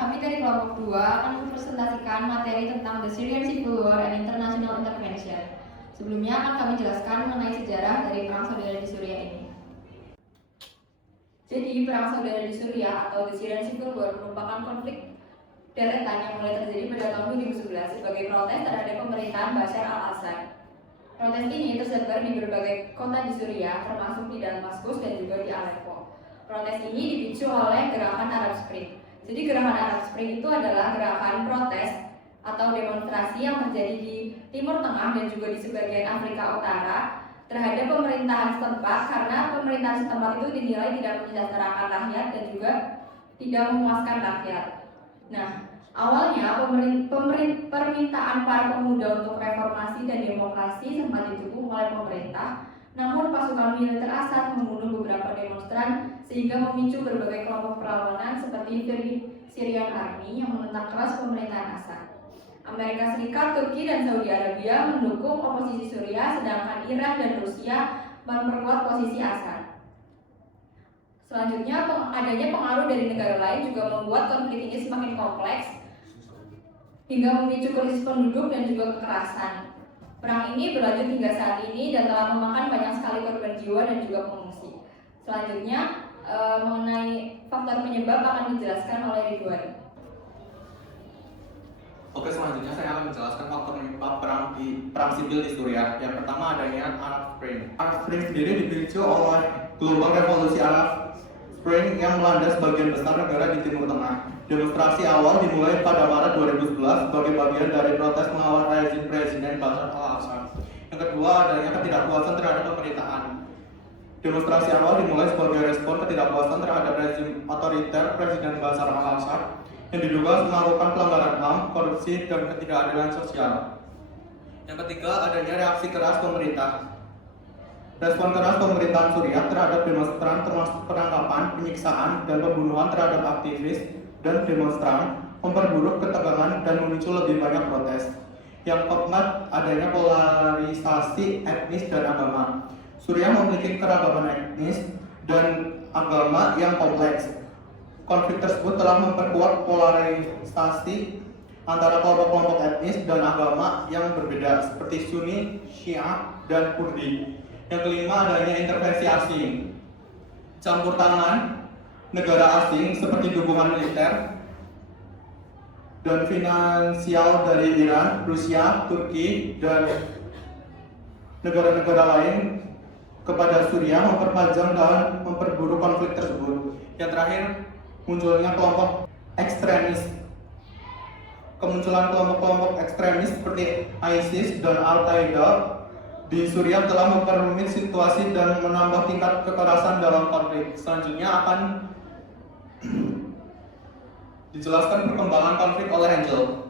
kami dari kelompok 2 akan mempresentasikan materi tentang The Syrian Civil War and International Intervention. Sebelumnya akan kami jelaskan mengenai sejarah dari Perang Saudara di Suriah ini. Jadi, Perang Saudara di Suriah atau The Syrian Civil War merupakan konflik deretan yang mulai terjadi pada tahun 2011 sebagai protes terhadap pemerintahan Bashar al-Assad. Protes ini tersebar di berbagai kota di Suriah, termasuk di Damaskus dan juga di Aleppo. Protes ini dipicu oleh gerakan Arab Spring. Jadi gerakan Arab Spring itu adalah gerakan protes atau demonstrasi yang terjadi di Timur Tengah dan juga di sebagian Afrika Utara terhadap pemerintahan setempat karena pemerintahan setempat itu dinilai tidak mensejahterakan rakyat dan juga tidak memuaskan rakyat. Nah, awalnya permintaan para pemuda untuk reformasi dan demokrasi sempat didukung oleh pemerintah. Namun pasukan militer Assad membunuh beberapa demonstran sehingga memicu berbagai kelompok perlawanan seperti Syrian Army yang menentang keras pemerintahan Assad. Amerika Serikat, Turki, dan Saudi Arabia mendukung oposisi Suriah, sedangkan Iran dan Rusia memperkuat posisi Assad. Selanjutnya, adanya pengaruh dari negara lain juga membuat konflik ini semakin kompleks hingga memicu krisis penduduk dan juga kekerasan. Perang ini berlanjut hingga saat ini dan telah memakan banyak sekali korban jiwa dan juga pengungsi. Selanjutnya, mengenai faktor penyebab akan dijelaskan oleh Ridwan. Oke, selanjutnya saya akan menjelaskan faktor penyebab perang sipil di Suriah. Yang pertama adanya Arab Spring. Arab Spring sendiri dipicu oleh gelombang revolusi Arab Spring yang melanda sebagian besar negara di Timur Tengah. Demonstrasi awal dimulai pada Maret 2011 sebagai bagian dari protes melawan rezim Presiden Bashar al-Assad. Yang kedua adanya ketidakpuasan terhadap pemerintahan. Demonstrasi awal dimulai sebagai respon ketidakpuasan terhadap rezim otoriter Presiden Bashar al-Assad yang diduga melakukan pelanggaran HAM, korupsi, dan ketidakadilan sosial. Yang ketiga adanya reaksi keras pemerintah. Respon keras pemerintahan Suriah terhadap demonstran termasuk penangkapan, penyiksaan, dan pembunuhan terhadap aktivis dan demonstran memperburuk ketegangan dan memicu lebih banyak protes. Yang keempat, adanya polarisasi etnis dan agama. Suriah memiliki keragaman etnis dan agama yang kompleks. Konflik tersebut telah memperkuat polarisasi antara kelompok-kelompok etnis dan agama yang berbeda seperti Sunni, Syiah, dan Kurdi. Yang kelima, adanya intervensi asing. Campur tangan negara asing seperti dukungan militer dan finansial dari Iran, Rusia, Turki, dan negara-negara lain kepada Suriah memperpanjang dan memperburuk konflik tersebut. Yang terakhir, munculnya kelompok ekstremis. Kemunculan kelompok-kelompok ekstremis seperti ISIS dan Al-Qaeda di Suriah telah memperumit situasi dan menambah tingkat kekerasan dalam konflik. Selanjutnya akan dijelaskan perkembangan konflik oleh Angel.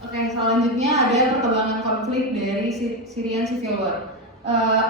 Oke, selanjutnya ada perkembangan konflik dari Syrian Civil War.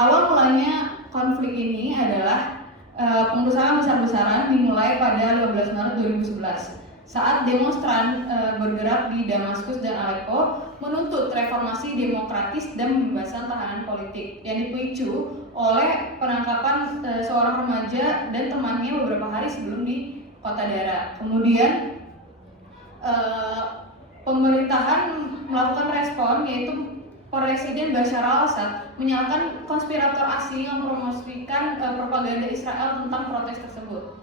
Awal mulanya konflik ini adalah pengrusakan besar-besaran dimulai pada 15 Maret 2011 saat demonstran bergerak di Damaskus dan Aleppo menuntut reformasi demokratis dan pembebasan tahanan politik yang dipicu oleh penangkapan seorang remaja dan temannya beberapa hari sebelum di kota Dara. Kemudian pemerintahan melakukan respon, yaitu Presiden Bashar al-Assad menyalahkan konspirator asing yang mempromosikan propaganda Israel tentang protes tersebut.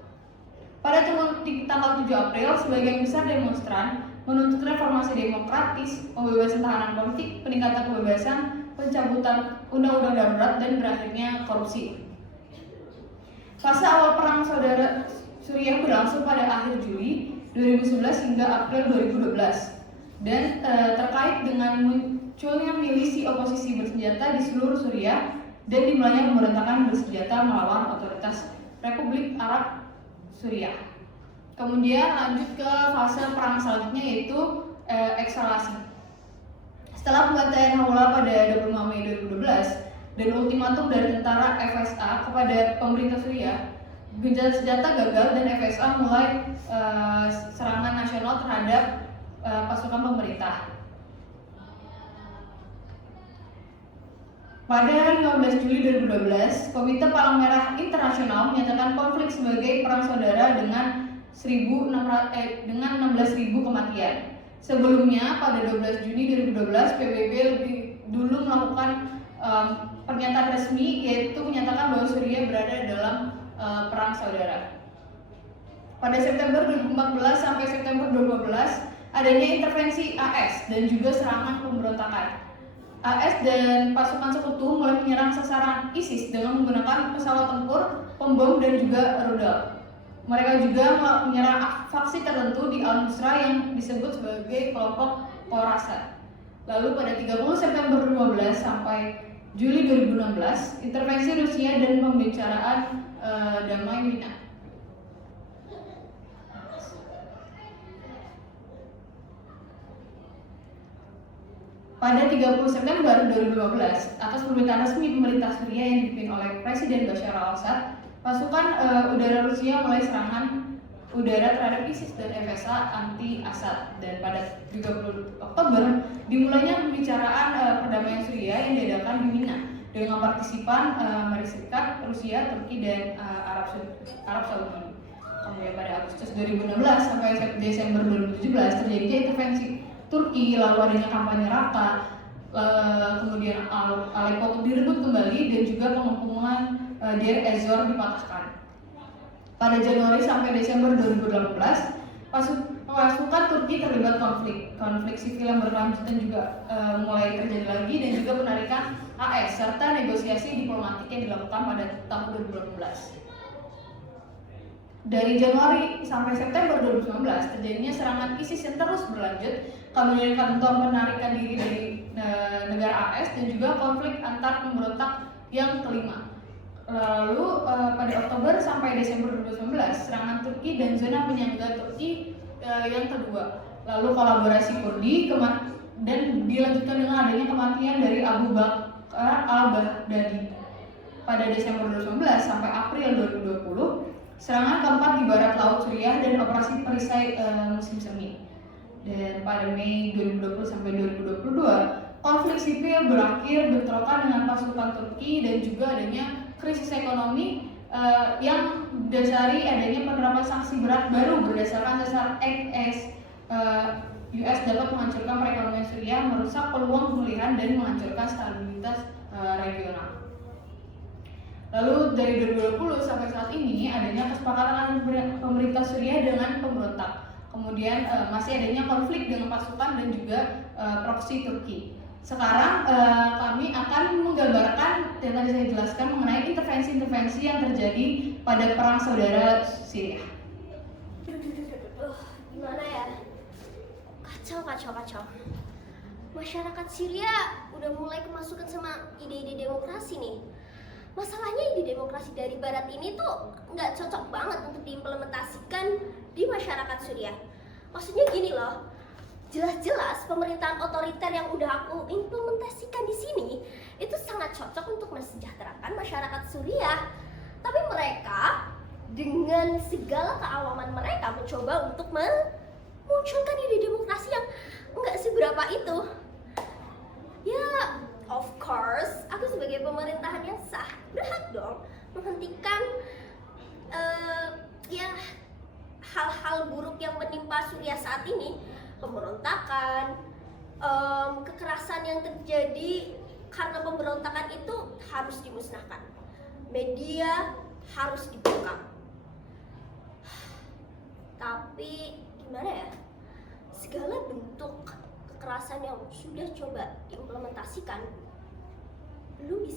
Pada tanggal 7 April, sebagian besar demonstran menuntut reformasi demokratis, pembebasan tahanan politik, peningkatan kebebasan, pencabutan undang-undang darurat, dan berakhirnya korupsi. Fase awal perang saudara Suriah berlangsung pada akhir Juli 2011 hingga April 2012 dan terkait dengan munculnya milisi oposisi bersenjata di seluruh Suriah dan dimulainya pemberontakan bersenjata melawan otoritas Republik Arab Suriah. Kemudian lanjut ke fase perang selanjutnya yaitu ekskalasi. Setelah pembantaian Hawla pada 25 Mei 2012 dan ultimatum dari tentara FSA kepada pemerintah Suriah, gencatan senjata gagal dan FSA mulai serangan nasional terhadap pasukan pemerintah. Selanjutnya ada perkembangan konflik dari Syrian Civil War. Awal mulanya konflik ini adalah pengrusakan besar-besaran dimulai pada 15 Maret 2011 saat demonstran bergerak di Damaskus dan Aleppo menuntut reformasi demokratis, pembebasan tahanan politik, peningkatan kebebasan, pencabutan undang-undang darurat, dan berakhirnya korupsi. Fase awal perang saudara Suriah berlangsung pada akhir Juli 2011 dan terkait dengan munculnya milisi oposisi bersenjata di seluruh Suriah dan dimulainya pemberontakan bersenjata melawan otoritas Republik Arab Suriah. Pada 15 Juli 2012, Komite Palang Merah Internasional menyatakan konflik sebagai perang saudara dengan 16.000 kematian. Sebelumnya, pada 12 Juni 2012, PBB lebih dulu melakukan pernyataan resmi, yaitu menyatakan bahwa Suriah berada dalam perang saudara. Pada September 2014 sampai September 2015, adanya intervensi AS dan juga serangan pemberontakan. AS dan pasukan sekutu mulai menyerang sasaran ISIS dengan menggunakan pesawat tempur, pembom, dan juga rudal. Mereka juga menyerang faksi tertentu di Al-Nusra yang disebut sebagai kelompok Khorasan. Lalu pada 30 September 2015 sampai Juli 2016, intervensi Rusia dan pembicaraan damai Wina. Pada 30 September 2015, atas permintaan resmi pemerintah Suriah yang dipimpin oleh Presiden Bashar al-Assad, pasukan udara Rusia mulai serangan udara terhadap ISIS dan FSA anti-Assad. Dan pada 30 Oktober dimulainya pembicaraan perdamaian Suriah yang diadakan di Mina dengan partisipan Amerika Serikat, Rusia, Turki, dan Arab Saudi. Kemudian pada Agustus 2016 sampai Desember 2017 terjadinya intervensi Turki, lalu adanya kampanye Raqqa, kemudian Aleppo direbut kembali dan juga pengepungan Deir ez-Zor dipatahkan. Pada Januari sampai Desember 2018, pasukan Turki terlibat konflik sivil yang berkelanjutan juga mulai terjadi lagi, dan juga penarikan AS serta negosiasi diplomatik yang dilakukan pada tahun 2018. Dari Januari sampai September 2019 terjadinya serangan ISIS yang terus berlanjut, kemudian ketentuan penarikan diri dari negara AS, dan juga konflik antar pemberontak yang kelima. Lalu pada Oktober sampai Desember 2019 serangan Turki dan zona penyangga Turki yang kedua. Lalu kolaborasi Kurdi dan dilanjutkan dengan adanya kematian dari Abu Bakar al-Baghdadi. Pada Desember 2019 sampai April 2020 serangan keempat di barat laut Suriah dan operasi perisai musim semi. Dan pada Mei 2020 sampai 2022, konflik sipil berakhir bentrokan dengan pasukan Turki dan juga adanya krisis ekonomi yang mendasari adanya penerapan sanksi berat baru berdasarkan dasar AS US dapat menghancurkan perekonomian Suriah, merusak peluang pemulihan, dan menghancurkan stabilitas regional. Lalu dari 2020 sampai saat ini adanya kesepakatan pemerintah Suriah dengan pemberontak. Kemudian masih adanya konflik dengan pasukan dan juga proksi Turki. Sekarang kami akan menggambarkan yang tadi saya jelaskan mengenai intervensi-intervensi yang terjadi pada perang saudara Syria. Gimana ya? Kacau. Masyarakat Syria udah mulai kemasukan sama ide-ide demokrasi nih. Masalahnya ide demokrasi dari barat ini tuh nggak cocok banget untuk diimplementasikan di masyarakat Suriah. Maksudnya gini loh, jelas-jelas pemerintahan otoriter yang udah aku implementasikan di sini itu sangat cocok untuk mensejahterakan masyarakat Suriah. Tapi mereka dengan segala keawaman mereka mencoba untuk memunculkan ide demokrasi yang nggak seberapa itu. Ya, of course, aku sebagai pemerintahan yang sah berhak dong menghentikan hal-hal buruk yang menimpa Suriah saat ini, pemberontakan, kekerasan yang terjadi karena pemberontakan itu harus dimusnahkan. Media harus dibuka. Tapi gimana ya? Segala bentuk kekerasan yang sudah coba diimplementasikan belum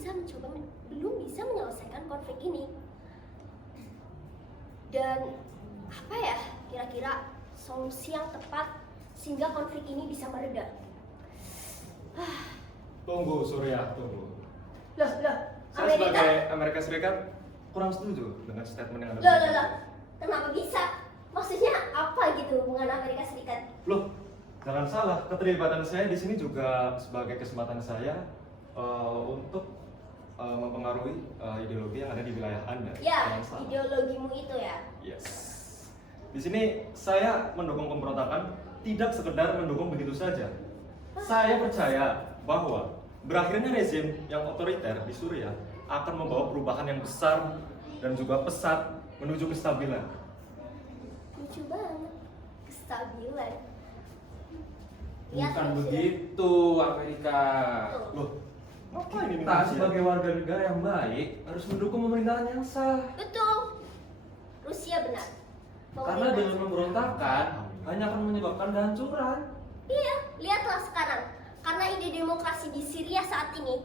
bisa menyelesaikan konflik ini. Dan apa ya kira-kira solusi yang tepat sehingga konflik ini bisa mereda? Tunggu Surya, tunggu. Loh, Saya sebagai Amerika Serikat kurang setuju dengan statement yang Anda Loh, kenapa bisa? Maksudnya apa gitu hubungan Amerika Serikat? Loh, jangan salah, keterlibatan saya di sini juga sebagai kesempatan saya untuk mempengaruhi ideologi yang ada di wilayah Anda. Ya, Jangan salah. ideologimu itu ya. Yes. Di sini saya mendukung pemberontakan tidak sekedar mendukung begitu saja. Saya percaya bahwa berakhirnya rezim yang otoriter di Suriah akan membawa perubahan yang besar dan juga pesat menuju kestabilan. Lucu banget. Kestabilan. Lihat Bukan Rusia. begitu Amerika. Loh, ngapain ini Kita sebagai warga negara yang baik harus mendukung pemerintahan yang sah. Betul. Rusia benar. Karena dengan pemberontakan hanya akan menyebabkan kehancuran. Iya, lihatlah sekarang. Karena ide demokrasi di Syria saat ini,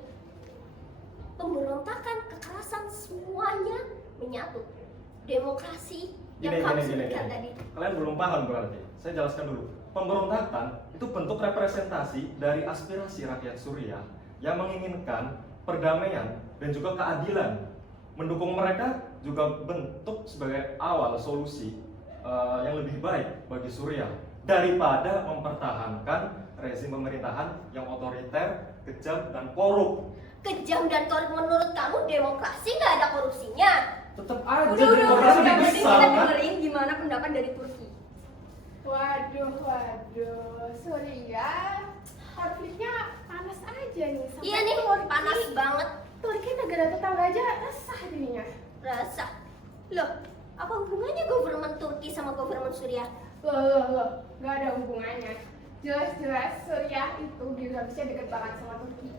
pemberontakan, kekerasan, semuanya menyatu. Demokrasi yang kamu sebutkan tadi. Kalian belum paham berarti. Saya jelaskan dulu. Pemberontakan itu bentuk representasi dari aspirasi rakyat Suriah yang menginginkan perdamaian dan juga keadilan. Mendukung mereka juga bentuk sebagai awal solusi yang lebih baik bagi Suriah daripada mempertahankan rezim pemerintahan yang otoriter, kejam, dan korup. Kejam dan korup menurut kamu demokrasi nggak ada korupsinya? Tetap aja Udah, demokrasi mending besar kita kan? dengerin gimana pendapat dari Turki. Waduh, Suriah konfliknya panas aja nih. Sampai Iya nih, Turki- panas banget. Turki negara tetangga aja resah jadinya. Rasa. Loh, apa hubungannya government Turki sama government Suriah? Loh, nggak ada hubungannya. Jelas-jelas Suriah itu geografisnya dekat banget sama Turki.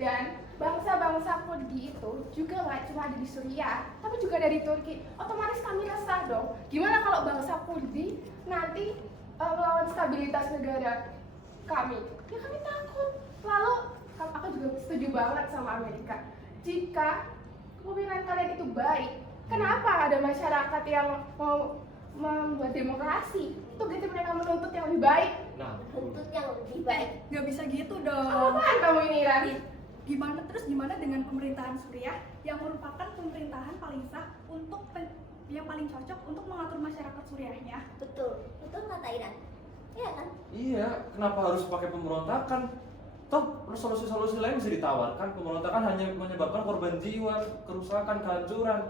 Dan bangsa-bangsa Kurdi itu juga nggak cuma ada di Suriah, tapi juga dari Turki. Otomatis kami resah dong. Gimana kalau bangsa Kurdi nanti melawan stabilitas negara kami? Ya kami takut. Lalu aku juga setuju banget sama Amerika. Jika kepemimpinan kalian itu baik, kenapa ada masyarakat yang mau membuat demokrasi? Itu berarti mereka menuntut yang lebih baik. Nah, Untuk yang lebih baik. Gak bisa gitu dong. Apaan kamu ini, Rani? Gimana dengan pemerintahan Suriah yang merupakan pemerintahan paling sah untuk yang paling cocok untuk mengatur masyarakat Suriahnya? Betul, betul kata Iran. Iya kan? Iya, kenapa harus pakai pemberontakan? Toh solusi-solusi lain bisa ditawarkan. Pemberontakan hanya menyebabkan korban jiwa, kerusakan, kehancuran.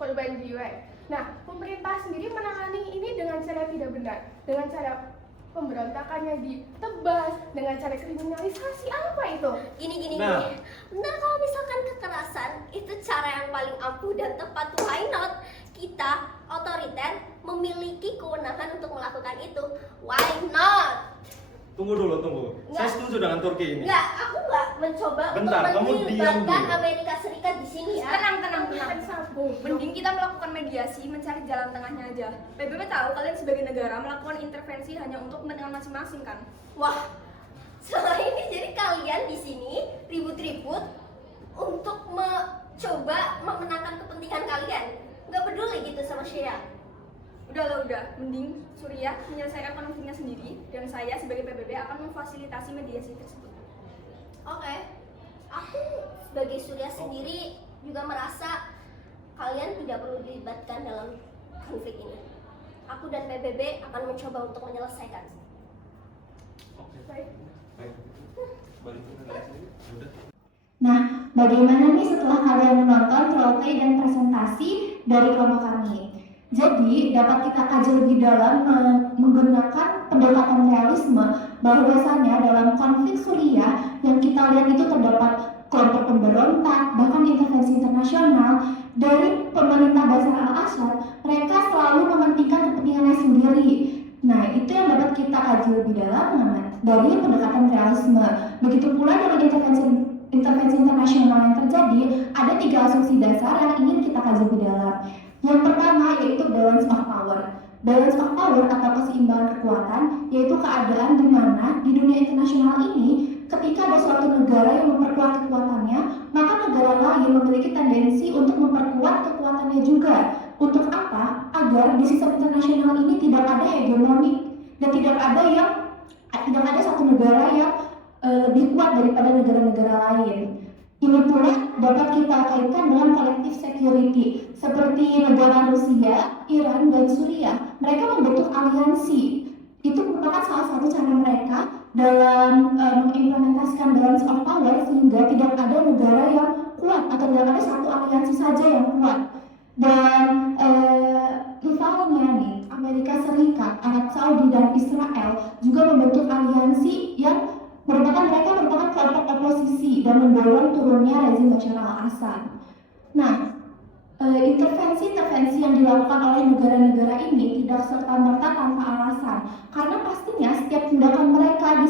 Korban jiwa. Nah, pemerintah sendiri menangani ini dengan cara tidak benar, dengan cara pemberontakannya ditebas, dengan cara kriminalisasi. Apa itu? Gini. Nah. Benar kalau misalkan kekerasan itu cara yang paling ampuh dan tepat. Why not? Kita otoriter memiliki kewenangan untuk melakukan itu. Why not? tunggu dulu. Saya Nggak. setuju dengan Turki ini. Enggak, aku nggak mencoba Bentar, untuk kamu diam melibatkan dulu. Amerika Serikat di sini ya. Tenang. Sambung. Mending kita melakukan mediasi, mencari jalan tengahnya aja. PBB tahu kalian sebagai negara melakukan intervensi hanya untuk kepentingan masing-masing kan? Wah, selama ini jadi kalian di sini ribut-ribut untuk mencoba memenangkan kepentingan kalian. Nggak peduli gitu sama Syria. Udah. Mending Suriah menyelesaikan konfliknya sendiri dan saya sebagai PBB akan memfasilitasi mediasi tersebut. Oke, aku sebagai Surya sendiri juga merasa kalian tidak perlu dilibatkan dalam konflik ini. Aku dan PBB akan mencoba untuk menyelesaikan. Oke, Baik. baik. Balikin ke dalam sini. Udah. Nah, bagaimana nih setelah kalian menonton roleplay dan presentasi dari kelompok kami? Jadi, dapat kita kaji lebih dalam menggunakan pendekatan realisme bahwasanya dalam konflik Suriah yang kita lihat itu terdapat kelompok pemberontak, bahkan intervensi internasional dari pemerintah Bashar al-Assad. Mereka selalu mementingkan kepentingannya sendiri. Nah, itu yang dapat kita kaji lebih dalam dari pendekatan realisme. Begitu pula dengan intervensi internasional yang terjadi, ada 3 asumsi dasar yang ingin kita kaji lebih dalam. Yang pertama yaitu balance of power. Balance of power atau keseimbangan kekuatan yaitu keadaan di mana di dunia internasional ini ketika ada suatu negara yang memperkuat kekuatannya, maka negara lain memiliki tendensi untuk memperkuat kekuatannya juga. Untuk apa? Agar di sistem internasional ini tidak ada hegemoni dan tidak ada satu negara yang lebih kuat daripada negara-negara lain. Ini pula dapat kita kaitkan dengan collective security seperti negara Rusia, Iran, dan Suriah. Mereka membentuk aliansi. Itu merupakan salah satu cara mereka dalam mengimplementasikan balance of power sehingga tidak ada negara yang kuat atau tidak ada satu aliansi saja yang kuat. Dan rivalnya nih, Amerika Serikat, Arab Saudi, dan Israel juga membentuk aliansi yang mereka merupakan kelompok oposisi dan mendorong turunnya rezim Bashar al-Assad. Nah, intervensi-intervensi yang dilakukan oleh negara-negara ini tidak serta-merta tanpa alasan, karena pastinya setiap tindakan mereka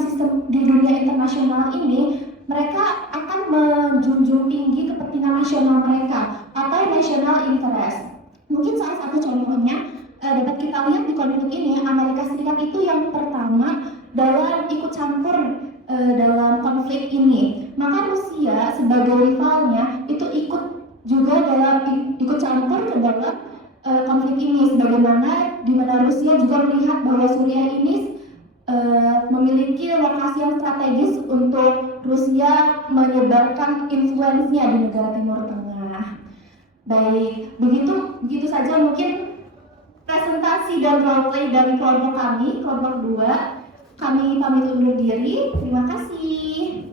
di dunia internasional ini, mereka akan menjunjung tinggi kepentingan nasional mereka atau national interest. Mungkin salah satu contohnya dapat kita lihat di konflik ini, Amerika Serikat itu yang pertama dalam ikut campur dalam konflik ini. Maka Rusia sebagai rivalnya itu ikut campur ke dalam konflik ini, sebagaimana di mana Rusia juga melihat bahwa Suriah ini memiliki lokasi yang strategis untuk Rusia menyebarkan influence-nya di negara Timur Tengah. Baik, begitu saja mungkin presentasi dan roleplay dari kelompok kami, kelompok 2. Kami pamit undur diri. Terima kasih.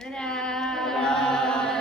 Dadah.